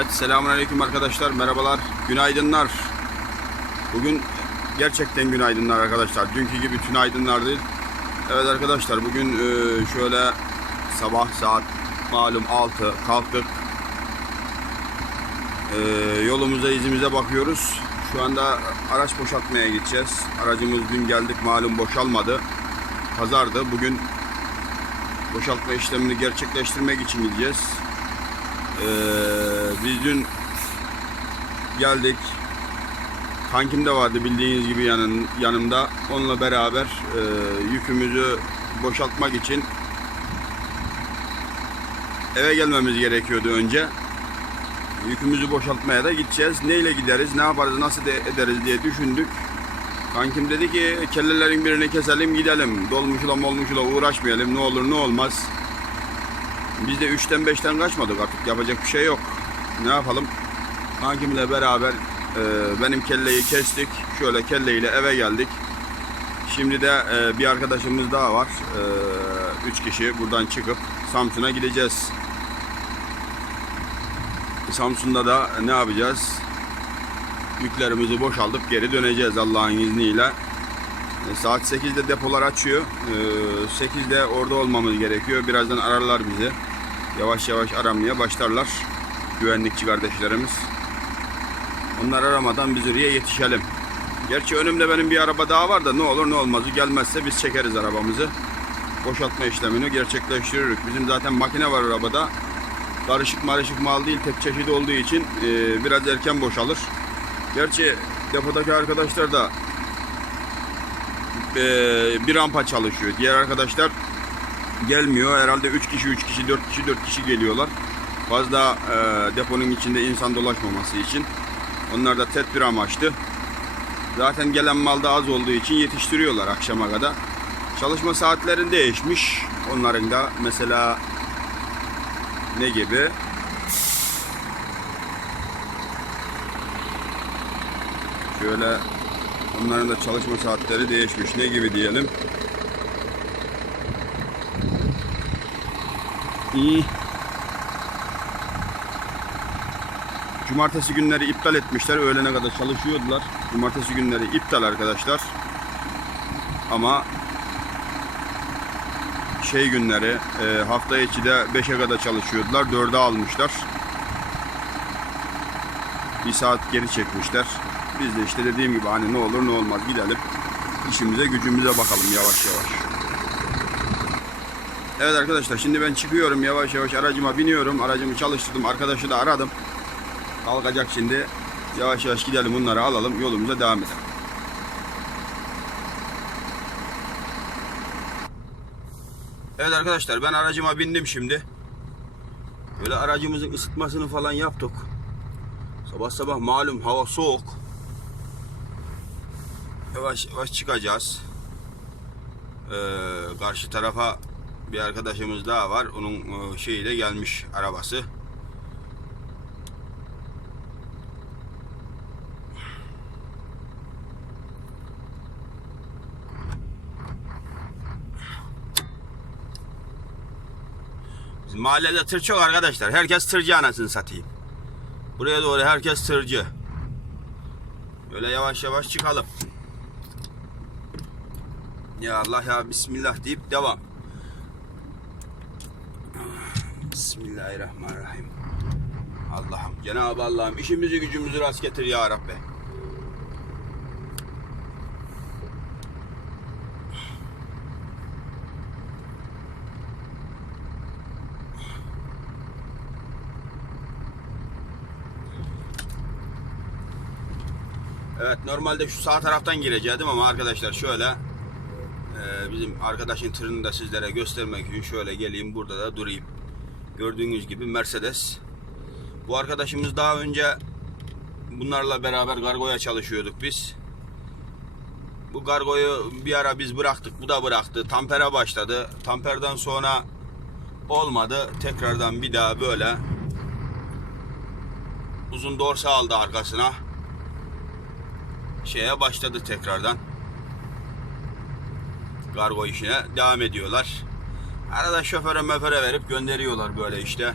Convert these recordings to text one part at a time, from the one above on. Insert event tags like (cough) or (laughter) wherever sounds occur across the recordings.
Evet selamünaleyküm arkadaşlar. Merhabalar günaydınlar. Bugün gerçekten günaydınlar arkadaşlar. Dünkü gibi tünaydınlar değil. Evet arkadaşlar bugün e, şöyle sabah saat malum 6 kalktık. E, Yolumuza izimize bakıyoruz. Şu anda araç boşaltmaya gideceğiz. Aracımız dün geldik malum boşalmadı. Pazardı. Bugün boşaltma işlemini gerçekleştirmek için gideceğiz ee, biz dün geldik. Kankim de vardı bildiğiniz gibi yanın, yanımda. Onunla beraber e, yükümüzü boşaltmak için eve gelmemiz gerekiyordu önce. Yükümüzü boşaltmaya da gideceğiz. Neyle gideriz, ne yaparız, nasıl de ederiz diye düşündük. Kankim dedi ki kellelerin birini keselim gidelim. Dolmuşla molmuşla uğraşmayalım ne olur ne olmaz. Biz de 3'ten 5'ten kaçmadık artık yapacak bir şey yok. Ne yapalım? Hankimle beraber e, benim kelleyi kestik. Şöyle kelleyle eve geldik. Şimdi de e, bir arkadaşımız daha var. 3 kişi buradan çıkıp Samsun'a gideceğiz. Samsun'da da ne yapacağız? Yüklerimizi boşaltıp geri döneceğiz Allah'ın izniyle. E, Saat 8'de depolar açıyor. E, 8'de orada olmamız gerekiyor. Birazdan ararlar bizi. Yavaş yavaş aramaya başlarlar. Güvenlikçi kardeşlerimiz. Onlar aramadan biz oraya yetişelim. Gerçi önümde benim bir araba daha var da ne olur ne olmaz. Gelmezse biz çekeriz arabamızı. Boşaltma işlemini gerçekleştiririz. Bizim zaten makine var arabada. Karışık marışık mal değil tek çeşit olduğu için e, biraz erken boşalır. Gerçi depodaki arkadaşlar da e, bir rampa çalışıyor. Diğer arkadaşlar gelmiyor. Herhalde 3 kişi, 3 kişi, 4 kişi, 4 kişi geliyorlar. Fazla e, deponun içinde insan dolaşmaması için. Onlar da tedbir amaçlı. Zaten gelen mal da az olduğu için yetiştiriyorlar akşama kadar. Çalışma saatlerin değişmiş. Onların da mesela ne gibi? Şöyle onların da çalışma saatleri değişmiş. Ne gibi diyelim? İyi. Cumartesi günleri iptal etmişler. Öğlene kadar çalışıyordular. Cumartesi günleri iptal arkadaşlar. Ama şey günleri e, hafta içi de 5'e kadar çalışıyordular. 4'e almışlar. Bir saat geri çekmişler. Biz de işte dediğim gibi hani ne olur ne olmaz gidelim. İşimize gücümüze bakalım yavaş yavaş. Evet arkadaşlar şimdi ben çıkıyorum yavaş yavaş aracıma biniyorum. Aracımı çalıştırdım. Arkadaşı da aradım. Kalkacak şimdi. Yavaş yavaş gidelim bunları alalım. Yolumuza devam edelim. Evet arkadaşlar ben aracıma bindim şimdi. Böyle aracımızın ısıtmasını falan yaptık. Sabah sabah malum hava soğuk. Yavaş yavaş çıkacağız. Ee, karşı tarafa bir arkadaşımız daha var. Onun e, şeyi de gelmiş arabası. Bizim mahallede tır çok arkadaşlar. Herkes tırcı anasını satayım. Buraya doğru herkes tırcı. Böyle yavaş yavaş çıkalım. Ya Allah ya Bismillah deyip devam. Bismillahirrahmanirrahim. Allah'ım Cenab-ı Allah'ım işimizi gücümüzü rast getir ya Rabbi. Evet normalde şu sağ taraftan girecektim ama arkadaşlar şöyle e, bizim arkadaşın tırını da sizlere göstermek için şöyle geleyim burada da durayım. Gördüğünüz gibi Mercedes. Bu arkadaşımız daha önce bunlarla beraber gargoya çalışıyorduk biz. Bu gargoyu bir ara biz bıraktık. Bu da bıraktı. Tampere başladı. Tamperden sonra olmadı. Tekrardan bir daha böyle uzun dorsa aldı arkasına. Şeye başladı tekrardan. Gargo işine devam ediyorlar. Arada şoföre möföre verip gönderiyorlar böyle işte.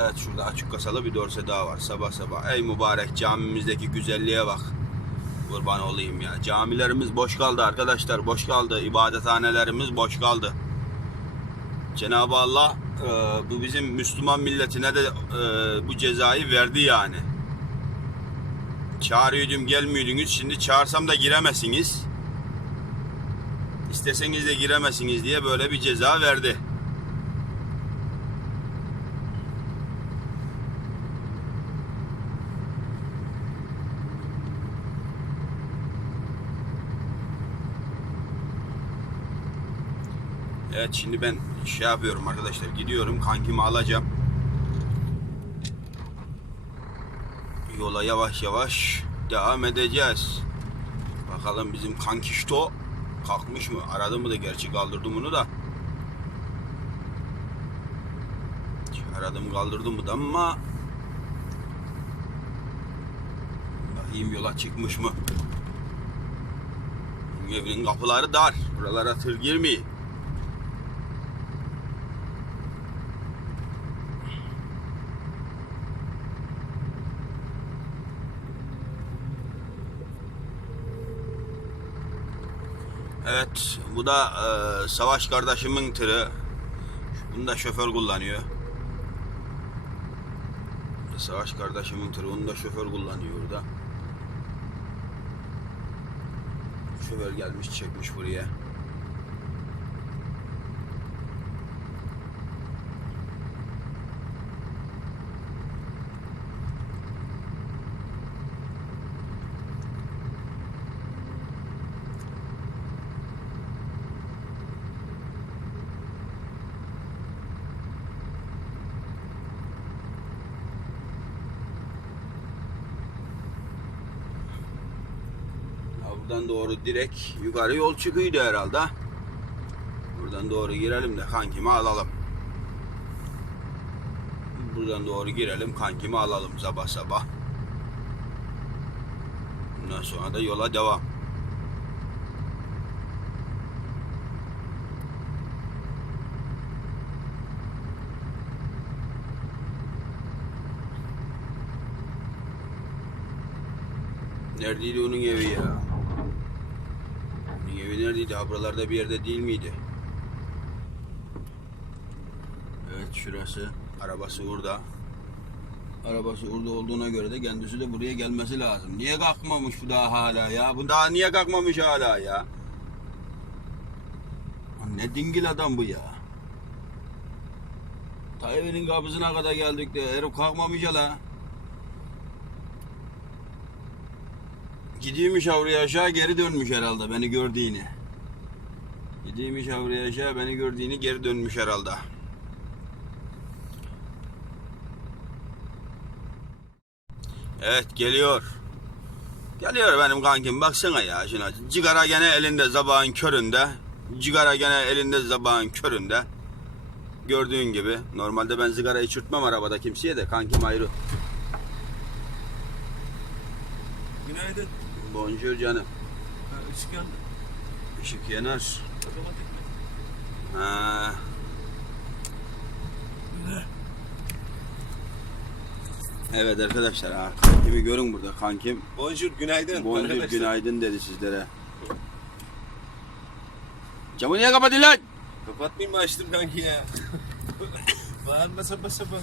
Evet şurada açık kasalı bir dorse daha var sabah sabah. Ey mübarek camimizdeki güzelliğe bak. Kurban olayım ya. Camilerimiz boş kaldı arkadaşlar. Boş kaldı. İbadethanelerimiz boş kaldı. Cenab-ı Allah e, bu bizim Müslüman milletine de e, bu cezayı verdi yani. Çağırıyordum gelmiyordunuz. Şimdi çağırsam da giremezsiniz. İsteseniz de giremezsiniz diye böyle bir ceza verdi. Evet şimdi ben şey yapıyorum arkadaşlar gidiyorum kankimi alacağım. Yola yavaş yavaş devam edeceğiz. Bakalım bizim kankişto kalkmış mı? Aradım mı da gerçi kaldırdım bunu da. Aradım kaldırdım mı da ama Bakayım yola çıkmış mı? Evinin kapıları dar. Buralara tır girmiyor. Evet, bu da e, Savaş kardeşimin tırı. Bunu da şoför kullanıyor. Savaş kardeşimin tırı, onu da şoför kullanıyor burada. Şoför gelmiş, çekmiş buraya. Ya buradan doğru direkt yukarı yol çıkıyordu herhalde. Buradan doğru girelim de kankimi alalım. Buradan doğru girelim kankimi alalım sabah sabah. Bundan sonra da yola devam. Neredeydi onun evi ya? Neredeydi? Ha bir yerde değil miydi? Evet şurası. Arabası burada. Arabası orada olduğuna göre de kendisi de buraya gelmesi lazım. Niye kalkmamış bu daha hala ya? Bu daha niye kalkmamış hala ya? Ne dingil adam bu ya? Ta evinin kapısına kadar geldik de herif kalkmamış hala. Gidiyormuş avruya aşağı geri dönmüş herhalde beni gördüğünü. Gidiyormuş avruya aşağı beni gördüğünü geri dönmüş herhalde. Evet geliyor. Geliyor benim kankim baksana ya şuna. Cigara gene elinde sabahın köründe. Cigara gene elinde sabahın köründe. Gördüğün gibi. Normalde ben sigara içirtmem arabada kimseye de kankim ayrı. Günaydın. Bonjour canım. Ha, ışık yandı. Işık yanar. Ha. Evet arkadaşlar ha, kankimi görün burada kankim. Bonjour, günaydın. Bonjour arkadaşlar. günaydın dedi sizlere. Camı niye kapatın lan? Kapatmayayım mı açtım kanki ya? (laughs) Bağırma sabah sabah.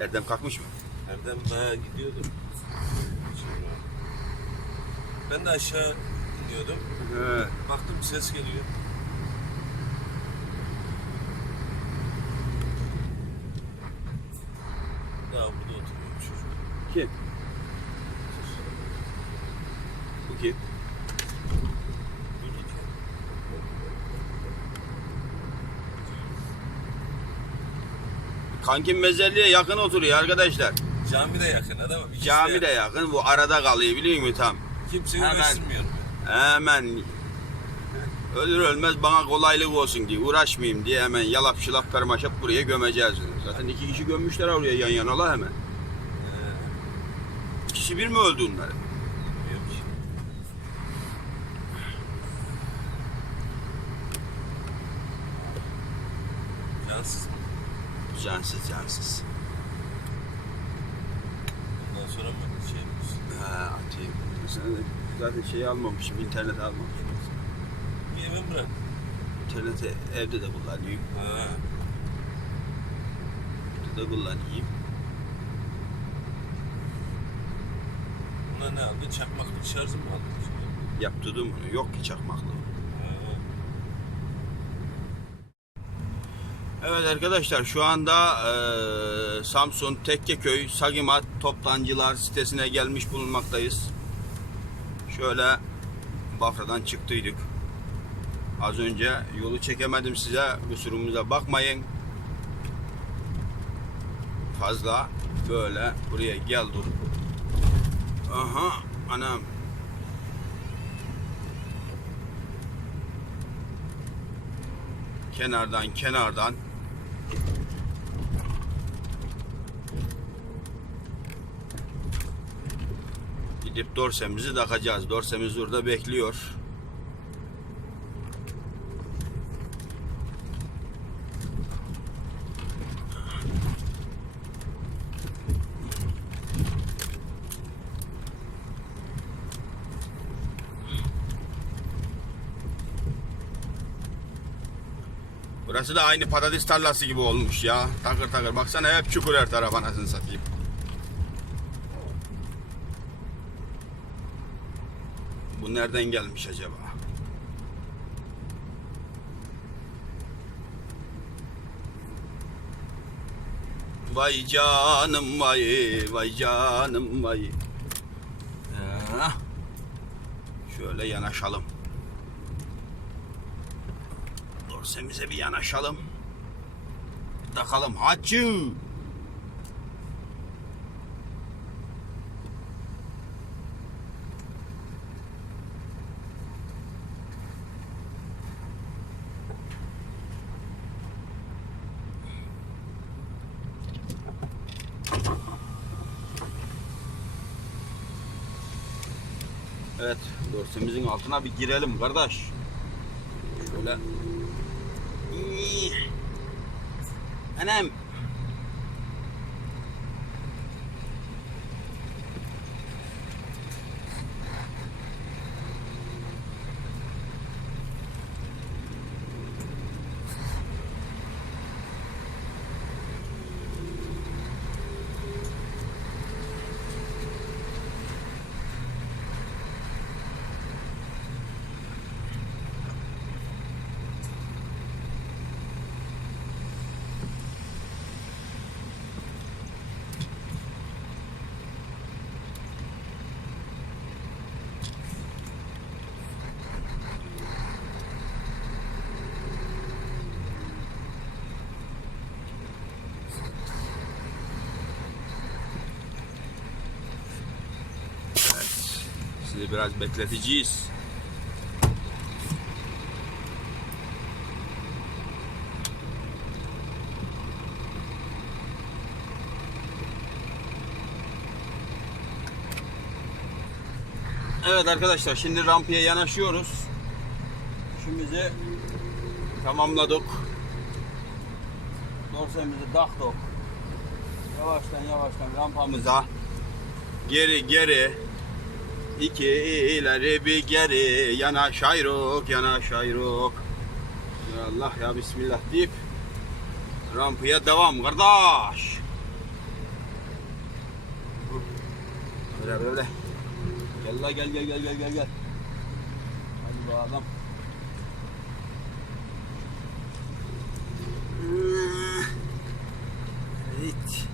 Erdem kalkmış mı? Erdem bayağı gidiyordu. Ben de aşağı iniyordum. He. Baktım ses geliyor. Daha burada oturuyor çocuk. Kim? Bu kim? Kankim mezarlığa yakın oturuyor arkadaşlar. Cami de yakın? İkisi Cami de yakın. Bu arada kalıyor biliyor musun tam? Kimseyi Hemen. Hemen ölür ölmez bana kolaylık olsun diye uğraşmayayım diye hemen yalap şılap karmaşıp buraya gömeceğiz. Zaten iki kişi gömmüşler oraya yan yana hemen. İkisi bir mi öldü onları? Cansız mı? cansız cansız. Ondan sonra mı şey? Ha atayım. Sen de zaten şeyi almamışım, internet almamışım. Bir eve bırak. İnterneti evde de kullanıyorum. Ha. Evde de kullanayım. Buna ne aldın? Çakmaklık şarjı mı aldın? Yaptırdım onu. Yok ki çakmaklı. Evet arkadaşlar şu anda eee, Samsun Tekkeköy Sagimat Toptancılar sitesine gelmiş bulunmaktayız. Şöyle Bafra'dan çıktıydık. Az önce yolu çekemedim size. Kusurumuza bakmayın. Fazla böyle buraya geldim. Aha anam. Kenardan kenardan Gidip dorsemizi takacağız. Dorsemiz orada bekliyor. Burası da aynı patates tarlası gibi olmuş ya. Takır takır. Baksana hep çukur her taraf anasını satayım. Bu nereden gelmiş acaba? Vay canım vay, vay canım vay. Şöyle yanaşalım. Dorsemize bir yanaşalım. Takalım hacı. Evet, dorsemizin altına bir girelim kardeş. Şöyle. Anam. Biraz bekleteceğiz. Evet arkadaşlar şimdi rampaya yanaşıyoruz. İşimizi tamamladık. Dorsemizi taktık. Yavaştan yavaştan rampamıza geri geri İki ileri bir geri yanaşayruk yanaşayruk. Ya Allah ya Bismillah deyip rampaya devam kardeş. Böyle böyle. Gel la gel gel gel gel gel gel. Hadi bakalım. Evet.